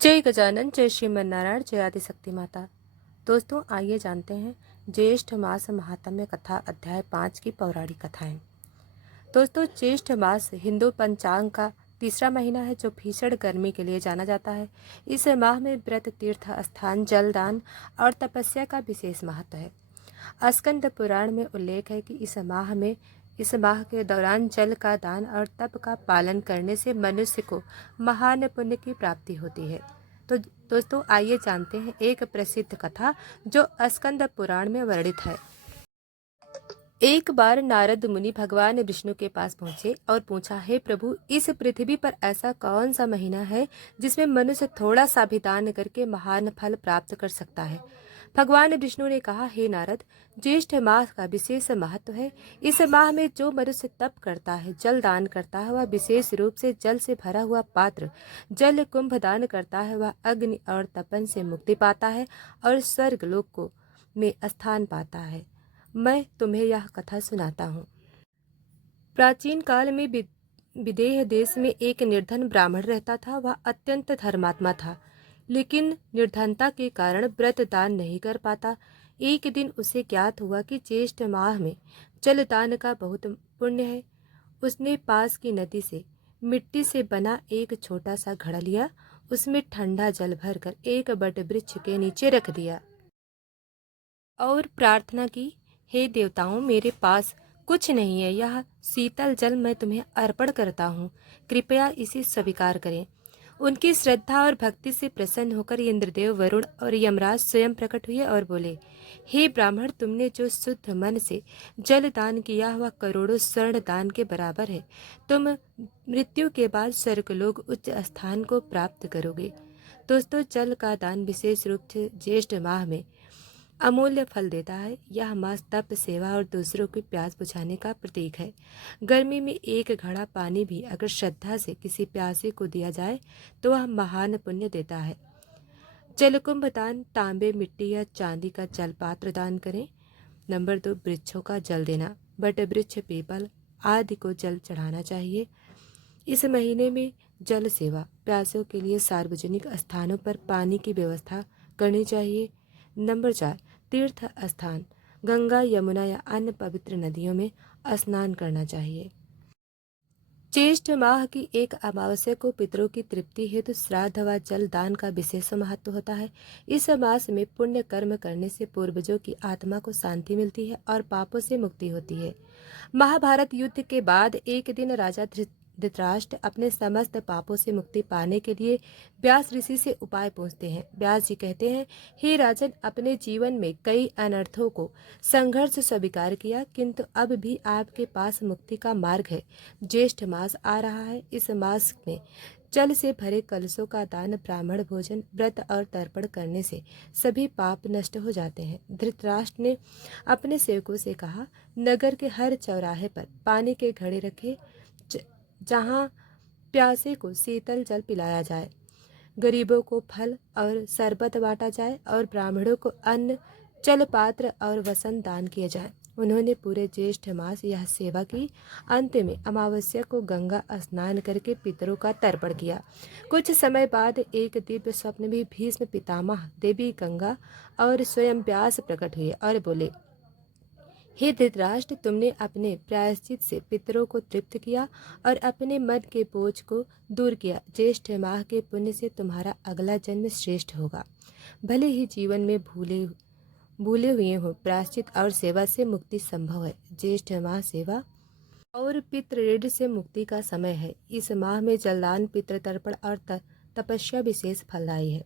जय गजानन, जय श्रीमन्नारायण, जय आदिशक्ति माता। दोस्तों, आइए जानते हैं ज्येष्ठ मास महात्म्य कथा अध्याय 5 की पौराणिक कथाएं। दोस्तों, ज्येष्ठ मास हिंदू पंचांग का तीसरा महीना है जो भीषण गर्मी के लिए जाना जाता है। इस माह में व्रत, तीर्थ स्थान, जलदान और तपस्या का विशेष महत्व है। स्कंद पुराण में उल्लेख है कि इस माह के दौरान जल का दान और तप का पालन करने से मनुष्य को महान पुण्य की प्राप्ति होती है। तो दोस्तों, आइए जानते हैं एक प्रसिद्ध कथा जो स्कंद पुराण में वर्णित है। एक बार नारद मुनि भगवान विष्णु के पास पहुंचे और पूछा, हे प्रभु, इस पृथ्वी पर ऐसा कौन सा महीना है जिसमें मनुष्य थोड़ा सा भी दान करके महान फल प्राप्त कर सकता है। भगवान विष्णु ने कहा, हे नारद, ज्येष्ठ मास का विशेष महत्व है। इस माह में जो मनुष्य तप करता है, जल दान करता है, वह विशेष रूप से जल से भरा हुआ पात्र जल कुंभ दान करता है, वह अग्नि और तपन से मुक्ति पाता है और स्वर्ग लोक में स्थान पाता है। मैं तुम्हें यह कथा सुनाता हूँ। प्राचीन काल में विदेह देश में एक निर्धन ब्राह्मण रहता था। वह अत्यंत धर्मात्मा था, लेकिन निर्धनता के कारण व्रत दान नहीं कर पाता। एक दिन उसे ज्ञात हुआ कि ज्येष्ठ माह में जल दान का बहुत पुण्य है। उसने पास की नदी से मिट्टी से बना एक छोटा सा घड़ा लिया, उसमें ठंडा जल भरकर एक बट वृक्ष के नीचे रख दिया और प्रार्थना की, हे देवताओं, मेरे पास कुछ नहीं है, यह शीतल जल मैं तुम्हें अर्पण करता हूँ, कृपया इसे स्वीकार करें। उनकी श्रद्धा और भक्ति से प्रसन्न होकर इंद्रदेव, वरुण और यमराज स्वयं प्रकट हुए और बोले, हे ब्राह्मण, तुमने जो शुद्ध मन से जल दान किया वह करोड़ों स्वर्ण दान के बराबर है। तुम मृत्यु के बाद स्वर्गलोक उच्च स्थान को प्राप्त करोगे। दोस्तों, जल का दान विशेष रूप से ज्येष्ठ माह में अमूल्य फल देता है। यह मास तप, सेवा और दूसरों की प्यास बुझाने का प्रतीक है। गर्मी में एक घड़ा पानी भी अगर श्रद्धा से किसी प्यासे को दिया जाए तो वह महान पुण्य देता है। जलकुंभ दान, तांबे, मिट्टी या चांदी का जल पात्र दान करें। नंबर 2, वृक्षों का जल देना। बट वृक्ष, पीपल आदि को जल चढ़ाना चाहिए। इस महीने में जल सेवा, प्यासों के लिए सार्वजनिक स्थानों पर पानी की व्यवस्था करनी चाहिए। नंबर 4, तीर्थ स्थान, गंगा, यमुना या अन्य पवित्र नदियों में स्नान करना चाहिए। ज्येष्ठ माह की एक अमावस्या को पितरों की तृप्ति हेतु श्राद्ध व जल दान का विशेष महत्व होता है। इस मास में पुण्य कर्म करने से पूर्वजों की आत्मा को शांति मिलती है और पापों से मुक्ति होती है। महाभारत युद्ध के बाद एक दिन राजा धृतराष्ट्र अपने समस्त पापों से मुक्ति पाने के लिए व्यास ऋषि से उपाय पूछते हैं। व्यास जी कहते हैं, हे राजन, अपने जीवन में कई अनर्थों को संघर्ष स्वीकार किया, किंतु अब भी आपके पास मुक्ति का मार्ग है। ज्येष्ठ मास आ रहा है। इस मास में जल से भरे कलशों का दान, ब्राह्मण भोजन, व्रत और तर्पण करने से सभी पाप नष्ट हो जाते हैं। धृतराष्ट्र ने अपने सेवकों से कहा, नगर के हर चौराहे पर पानी के घड़े रखे, जहाँ प्यासे को शीतल जल पिलाया जाए, गरीबों को फल और शरबत बांटा जाए और ब्राह्मणों को अन्न, जल पात्र और वसन दान किए जाए। उन्होंने पूरे ज्येष्ठ मास यह सेवा की। अंत में अमावस्या को गंगा स्नान करके पितरों का तर्पण किया। कुछ समय बाद एक दिव्य स्वप्न में भीष्म पितामह, देवी गंगा और स्वयं व्यास प्रकट हुए और बोले, हे धृतराष्ट्र, तुमने अपने प्रायश्चित से पितरों को तृप्त किया और अपने मन के बोझ को दूर किया। ज्येष्ठ माह के पुण्य से तुम्हारा अगला जन्म श्रेष्ठ होगा। भले ही जीवन में भूले हुए हो, प्रायश्चित और सेवा से मुक्ति संभव है। ज्येष्ठ माह सेवा और पितृ से मुक्ति का समय है। इस माह में जलदान, पितृ तर्पण और तपस्या विशेष फलदायी है।